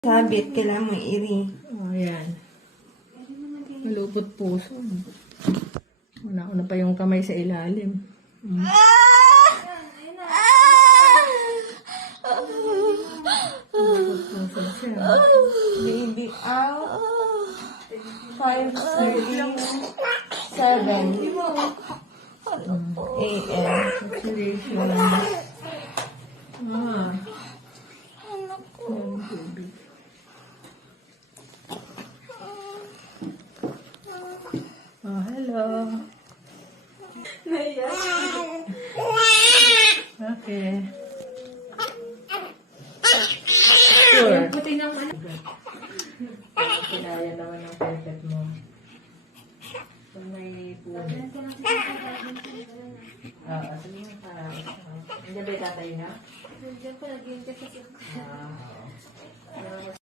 Sabit, kailangan mo iri. Oh, yan. Malupot puso. Una pa yung kamay sa ilalim. Malupot puso siya. Baby out. 5:37 a.m. Saturation. Ah. Yung tubig. Oh, hello. Okay. Sure. Puti ng ano. Kinaya naman ang perfect mo. Kung may puno. Sabihin ka. Hindi ba itatayo na? Nandiyan pa, nag-iintay sa